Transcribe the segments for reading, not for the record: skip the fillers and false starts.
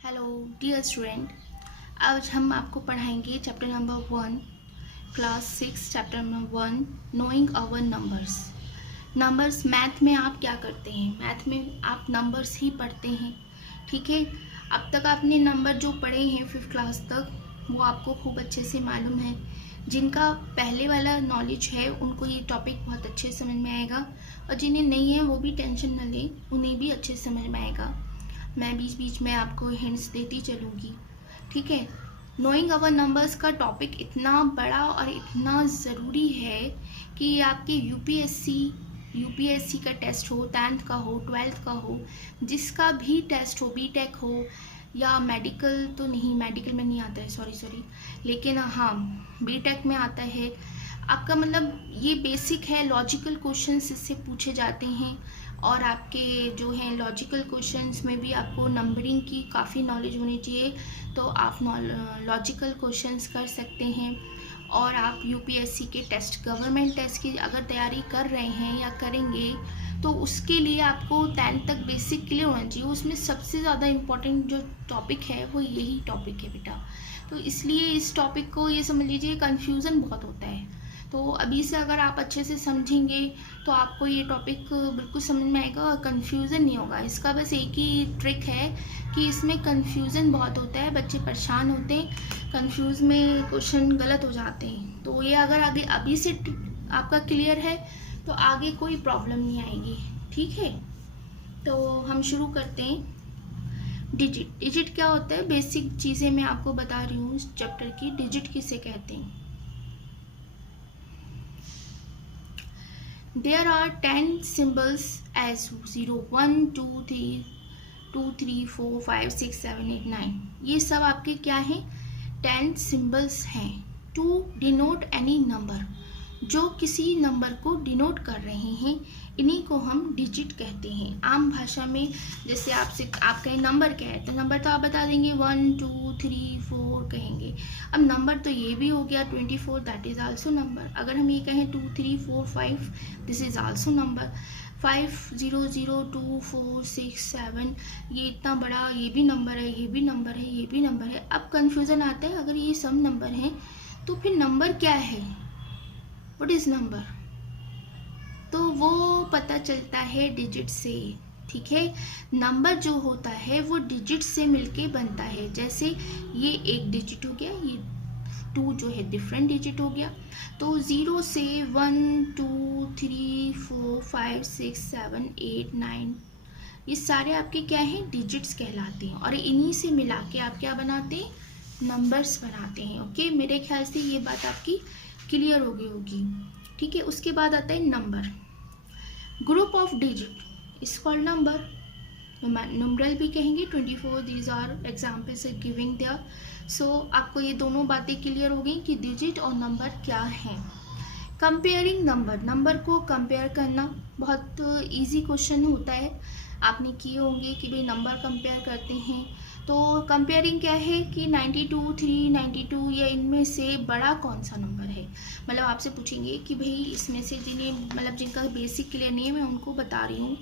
Hello dear student, आज हम आपको पढ़ाएंगे chapter number 1 class 6 chapter number 1 knowing our numbers. Numbers math में आप क्या करते हैं? मैथ में आप नंबर्स ही पढ़ते हैं, ठीक है। अब तक आपने नंबर जो पढ़े हैं 5th क्लास तक वो आपको खूब अच्छे से मालूम है। जिनका पहले वाला नॉलेज है उनको ये टॉपिक बहुत अच्छे समझ में आएगा, और जिन्हें नहीं है वो भी टेंशन न लें, उन्हें भी अच्छे से समझ में आएगा। मैं बीच बीच में आपको हिंट्स देती चलूँगी, ठीक है। नोइंग अवर नंबर्स का टॉपिक इतना बड़ा और इतना ज़रूरी है कि ये आपके यूपीएससी का टेस्ट हो, 10th का हो, 12th का हो, जिसका भी टेस्ट हो, बीटेक हो या मेडिकल, तो नहीं मेडिकल में नहीं आता है, सॉरी, लेकिन हाँ बीटेक में आता है आपका। मतलब ये बेसिक है, लॉजिकल क्वेश्चंस इससे पूछे जाते हैं, और आपके जो हैं लॉजिकल क्वेश्चंस में भी आपको नंबरिंग की काफ़ी नॉलेज होनी चाहिए, तो आप लॉजिकल क्वेश्चंस कर सकते हैं। और आप यूपीएससी के टेस्ट, गवर्नमेंट टेस्ट की अगर तैयारी कर रहे हैं या करेंगे, तो उसके लिए आपको 10th तक बेसिक क्लियर होना चाहिए। उसमें सबसे ज़्यादा इम्पोर्टेंट जो टॉपिक है वो यही टॉपिक है बेटा। तो इसलिए इस टॉपिक को ये समझ लीजिए, कन्फ्यूज़न बहुत होता है। तो अभी से अगर आप अच्छे से समझेंगे तो आपको ये टॉपिक बिल्कुल समझ में आएगा और कन्फ्यूज़न नहीं होगा। इसका बस एक ही ट्रिक है कि इसमें कन्फ्यूज़न बहुत होता है, बच्चे परेशान होते हैं, कन्फ्यूज़ में क्वेश्चन गलत हो जाते हैं। तो ये अगर आगे अभी से आपका क्लियर है तो आगे कोई प्रॉब्लम नहीं आएगी, ठीक है। तो हम शुरू करते हैं। डिजिट क्या होता है, बेसिक चीज़ें मैं आपको बता रही हूँ इस चैप्टर की। डिजिट किसे कहते हैं? There are 10 symbols as 0, 1, 2, 3, 4, 5, 6, 7, 8, 9। ये सब आपके क्या हैं? 10 symbols हैं to denote any number, जो किसी नंबर को डिनोट कर रहे हैं, इन्हीं को हम डिजिट कहते हैं। आम भाषा में जैसे आपसे आप कहें नंबर क्या है, तो नंबर तो आप बता देंगे 1, 2, 3, 4 कहेंगे। अब नंबर तो ये भी हो गया 24, दैट इज़ आल्सो नंबर। अगर हम ये कहें 2, 3, 4, 5, दिस इज़ आल्सो नंबर। 5, 0, 0, 2, 4, 6, 7, ये इतना बड़ा, ये भी नंबर है, ये भी नंबर है, ये भी नंबर है। अब कन्फ्यूज़न आता है, अगर ये सब नंबर हैं तो फिर नंबर क्या है? What is number? तो वो पता चलता है डिजिट से, ठीक है। नंबर जो होता है वो डिजिट से मिलके बनता है। जैसे ये एक डिजिट हो गया, ये 2 जो है डिफरेंट डिजिट हो गया। तो 0 से 1, 2, 3, 4, 5, 6, 7, 8, 9, ये सारे आपके क्या हैं? डिजिट्स कहलाते हैं, और इन्हीं से मिला के आप क्या बनाते हैं? नंबर्स बनाते हैं। ओके, मेरे ख्याल से ये बात आपकी क्लियर हो गई होगी, ठीक है। उसके बाद आता है number. Group of digit is called number, numeral भी कहेंगे। 24 these are examples giving there. So आपको ये दोनों बातें क्लियर हो गई कि डिजिट और नंबर क्या हैं। कंपेयरिंग नंबर, नंबर को कंपेयर करना बहुत इजी क्वेश्चन होता है, आपने किए होंगे कि भाई नंबर कंपेयर करते हैं। तो कंपेयरिंग क्या है कि 92, 392 या इनमें से बड़ा कौन सा नंबर है। मतलब आपसे पूछेंगे कि भाई इसमें से जिन्हें, मतलब जिनका बेसिक क्लियर नहीं है, मैं उनको बता रही हूँ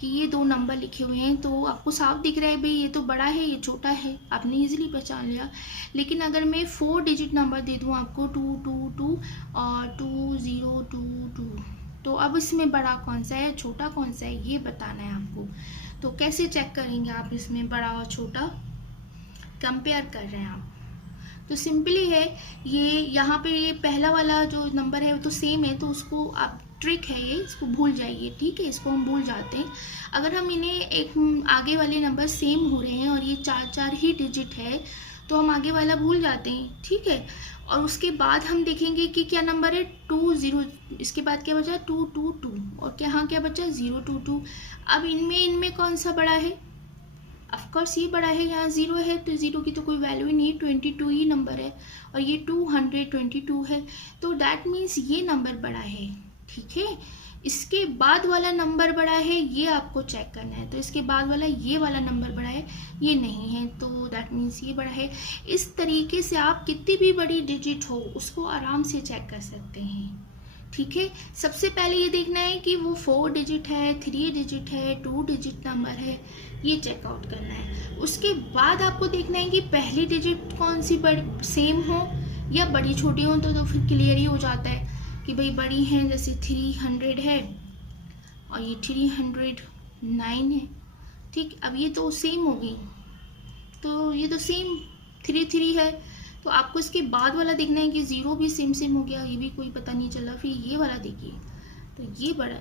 कि ये 2 नंबर लिखे हुए हैं, तो आपको साफ दिख रहा है भाई ये तो बड़ा है, ये छोटा है, आपने इजीली पहचान लिया। लेकिन अगर मैं 4 डिजिट नंबर दे दूँ आपको, 2, 2, 2 और 2, 0, 2, 2, तो अब इसमें बड़ा कौन सा है, छोटा कौन सा है, ये बताना है आपको। तो कैसे चेक करेंगे आप इसमें बड़ा और छोटा कंपेयर कर रहे हैं आप? तो सिंपली है, ये यहाँ पे ये पहला वाला जो नंबर है वो तो सेम है, तो उसको आप, ट्रिक है ये, इसको भूल जाइए, ठीक है। इसको हम भूल जाते हैं। अगर हम इन्हें एक आगे वाले नंबर सेम हो रहे हैं और ये 4 ही डिजिट है, तो हम आगे वाला भूल जाते हैं, ठीक है। और उसके बाद हम देखेंगे कि क्या नंबर है, 2, 0, इसके बाद क्या बचा, 2, 2, 2, और यहाँ क्या बचा, 0, 2, 2। अब इनमें कौन सा बड़ा है? ऑफकोर्स ये बड़ा है, यहाँ 0 है तो 0 की तो कोई वैल्यू ही नहीं है, 22 ही नंबर है, और ये 222 है, तो दैट मीन्स ये नंबर बड़ा है, ठीक है। इसके बाद वाला नंबर बड़ा है, ये आपको चेक करना है। तो इसके बाद वाला, ये वाला नंबर बड़ा है, ये नहीं है, तो दैट मीन्स ये बड़ा है। इस तरीके से आप कितनी भी बड़ी डिजिट हो उसको आराम से चेक कर सकते हैं, ठीक है, सबसे पहले ये देखना है कि वो 4 डिजिट है, 3 डिजिट है, 2 डिजिट नंबर है, ये चेकआउट करना है। उसके बाद आपको देखना है कि पहली डिजिट कौन सी बड़ी सेम हो या बड़ी छोटी हो, तो फिर क्लियर ही हो जाता है कि भाई बड़ी हैं, जैसे 300 है और ये 309 है। ठीक, अब ये तो सेम हो गई, तो ये तो सेम 3 है, तो आपको इसके बाद वाला देखना है कि 0 भी सेम हो गया, ये भी कोई पता नहीं चला। फिर ये वाला देखिए, तो ये बड़ा,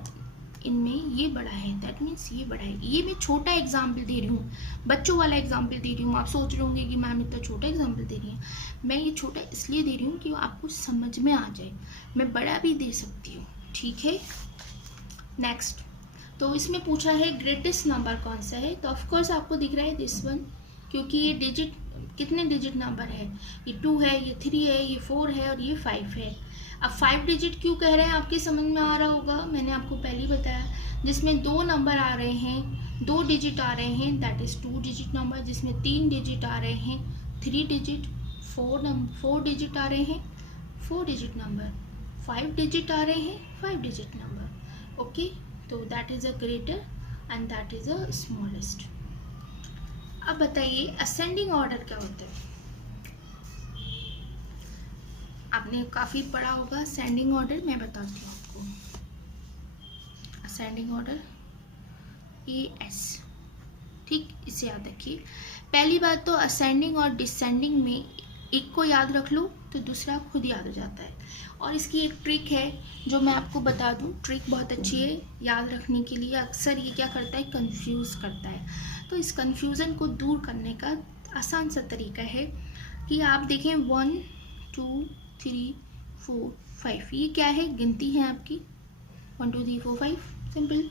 इनमें ये बड़ा है, दैट मीन्स ये बड़ा है। ये मैं छोटा एग्जाम्पल दे रही हूँ, बच्चों वाला एग्जाम्पल दे रही हूँ। आप सोच रहे होंगे कि मैम इतना छोटा एग्जाम्पल दे रही है। मैं ये छोटा इसलिए दे रही हूँ कि आपको समझ में आ जाए, मैं बड़ा भी दे सकती हूँ। ठीक है, नेक्स्ट, तो इसमें पूछा है ग्रेटेस्ट नंबर कौन सा है, तो ऑफकोर्स आपको दिख रहा है दिस वन, क्योंकि ये डिजिट कितने डिजिट नंबर है, ये 2 है, ये 3 है, ये 4 है और ये 5 है। अब 5 डिजिट क्यों कह रहे हैं, आपके समझ में आ रहा होगा, मैंने आपको पहले ही बताया, जिसमें 2 नंबर आ रहे हैं, 2 डिजिट आ रहे हैं, दैट इज़ 2 डिजिट नंबर। जिसमें 3 डिजिट आ रहे हैं, 3 डिजिट, 4 डिजिट आ रहे हैं, 4 डिजिट नंबर, 5 डिजिट आ रहे हैं, 5 डिजिट नंबर। ओके, तो that is a greater and that is a smallest. अब बताइए असेंडिंग ऑर्डर क्या होता है, आपने काफ़ी पढ़ा होगा असेंडिंग ऑर्डर, मैं बताती हूँ आपको। असेंडिंग ऑर्डर AS, ठीक, इसे याद रखिए। पहली बात तो असेंडिंग और डिसेंडिंग में एक को याद रख लो तो दूसरा खुद याद हो जाता है। और इसकी एक ट्रिक है जो मैं आपको बता दूं, ट्रिक बहुत अच्छी है याद रखने के लिए। अक्सर ये क्या करता है, कंफ्यूज करता है, तो इस कंफ्यूजन को दूर करने का आसान सा तरीका है कि आप देखें 1 2 3 4 5, ये क्या है, गिनती है आपकी 1 2 3 4 5, सिंपल।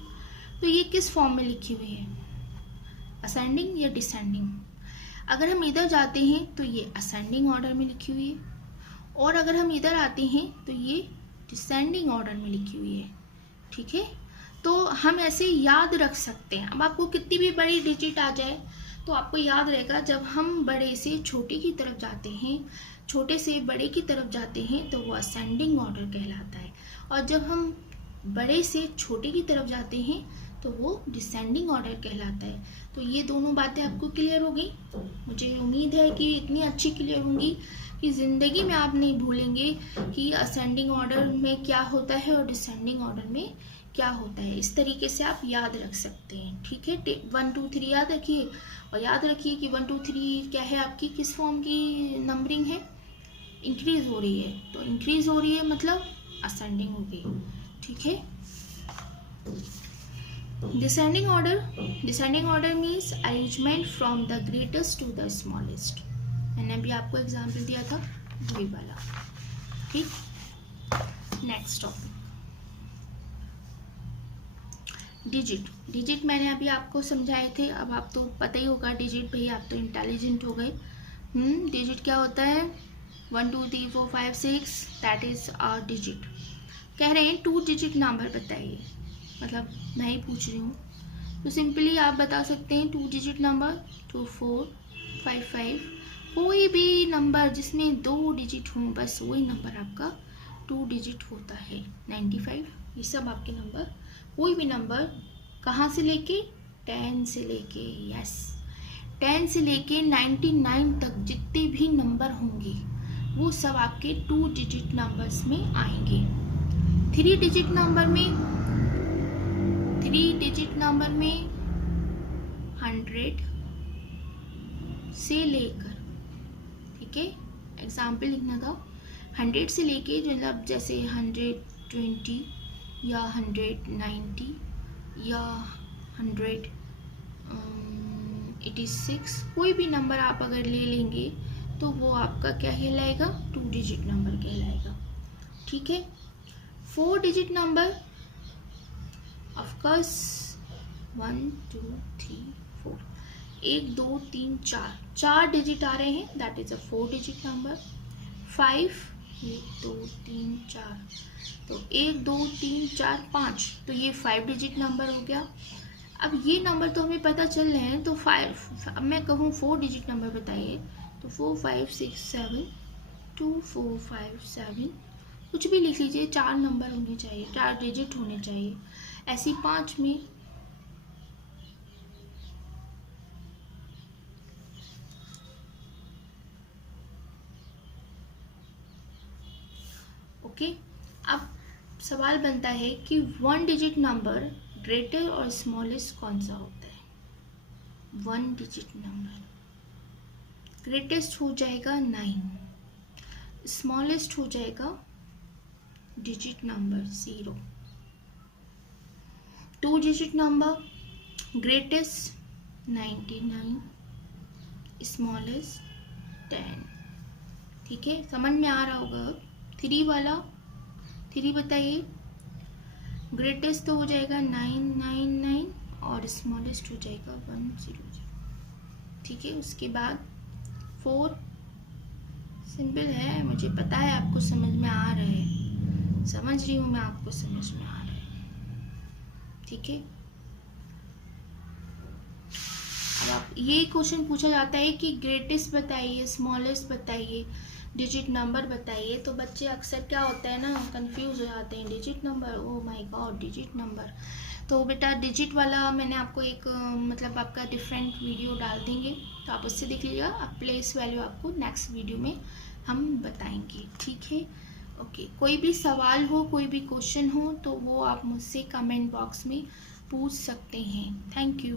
तो ये किस फॉर्म में लिखी हुई है, असेंडिंग या डिसेंडिंग। अगर हम इधर जाते हैं तो ये असेंडिंग ऑर्डर में लिखी हुई है, और अगर हम इधर आते हैं तो ये डिसेंडिंग ऑर्डर में लिखी हुई है। ठीक है, तो हम ऐसे याद रख सकते हैं। अब आपको कितनी भी बड़ी डिजिट आ जाए तो आपको याद रहेगा, जब हम बड़े से छोटे की तरफ जाते हैं, छोटे से बड़े की तरफ जाते हैं, तो वो असेंडिंग ऑर्डर कहलाता है, और जब हम बड़े से छोटे की तरफ जाते हैं तो वो डिसेंडिंग ऑर्डर कहलाता है। तो ये दोनों बातें आपको क्लियर हो गई। मुझे उम्मीद है कि इतनी अच्छी क्लियर होंगी कि ज़िंदगी में आप नहीं भूलेंगे कि असेंडिंग ऑर्डर में क्या होता है और डिसेंडिंग ऑर्डर में क्या होता है। इस तरीके से आप याद रख सकते हैं। ठीक है, 1 2 3 याद रखिए, और याद रखिए कि 1 2 3 क्या है, आपकी किस फॉर्म की नंबरिंग है, इंक्रीज हो रही है, तो इंक्रीज हो रही है मतलब असेंडिंग हो गई। ठीक है, descending order means arrangement from the greatest to the smallest. मैंने अभी आपको एग्जाम्पल दिया था वही वाला। ठीक, नेक्स्ट टॉपिक, डिजिट मैंने अभी आपको समझाए थे, अब आप तो पता ही होगा डिजिट, भाई आप तो इंटेलिजेंट हो गए। डिजिट क्या होता है, 1 2 3 4 5 6, दैट इज आवर डिजिट। कह रहे हैं 2 डिजिट नंबर बताइए, मतलब मैं ही पूछ रही हूँ, तो सिंपली आप बता सकते हैं 2 डिजिट नंबर 2 4 5 5, कोई भी नंबर जिसमें 2 डिजिट हों, बस वही नंबर आपका 2 डिजिट होता है। 95, ये सब आपके नंबर, कोई भी नंबर कहाँ से लेके 10 से लेके, यस 10 से लेके 99 तक जितने भी नंबर होंगे वो सब आपके 2 डिजिट नंबर्स में आएंगे। 3 डिजिट नंबर में 100 से लेकर, ठीक है, एग्जाम्पल लिखना था, 100 से लेके मतलब जैसे 120 या 190 या 186, कोई भी नंबर आप अगर ले लेंगे तो वो आपका क्या कहलाएगा, 2 डिजिट नंबर कहलाएगा। ठीक है, 4 डिजिट नंबर ऑफकोर्स 1 2 3 4, 1 2 3 4 डिजिट आ रहे हैं, that is a 4 digit number. 5 1 2 3 4, तो 1 2 3 4 5, तो ये 5 डिजिट नंबर हो गया। अब ये नंबर तो हमें पता चल रहे हैं, तो 5, अब मैं कहूँ 4 डिजिट नंबर बताइए, तो 4 5 6 7 2 4 5 7 कुछ भी लिख लीजिए, 4 नंबर होने चाहिए, 4 डिजिट होने चाहिए। ऐसी 5 में ओके। अब सवाल बनता है कि 1 डिजिट नंबर ग्रेटर और स्मॉलेस्ट कौन सा होता है। 1 डिजिट नंबर ग्रेटेस्ट हो जाएगा 9, स्मॉलेस्ट हो जाएगा digit number 0। 2 digit number greatest 99, smallest 10। ठीक है, समझ में आ रहा होगा। 3 वाला 3 बताइए, ग्रेटेस्ट तो हो जाएगा 999 और स्मॉलेस्ट हो जाएगा 100। ठीक है, उसके बाद 4 सिंपल है, मुझे पता है आपको समझ में आ रहा है, समझ रही हूँ मैं, आपको समझ में आ रहा है। ठीक है, अब आप ये क्वेश्चन पूछा जाता है कि ग्रेटेस्ट बताइए, स्मॉलेस्ट बताइए, डिजिट नंबर बताइए, तो बच्चे अक्सर क्या होता है ना, कंफ्यूज हो जाते हैं। Digit number, oh my God, digit number. तो बेटा डिजिट वाला मैंने आपको एक मतलब आपका डिफरेंट वीडियो डाल देंगे, तो आप उससे देख लीजिएगा। अब प्लेस वैल्यू आपको नेक्स्ट वीडियो में हम बताएंगे। ठीक है, ओके। कोई भी सवाल हो, कोई भी क्वेश्चन हो, तो वो आप मुझसे कमेंट बॉक्स में पूछ सकते हैं। Thank you.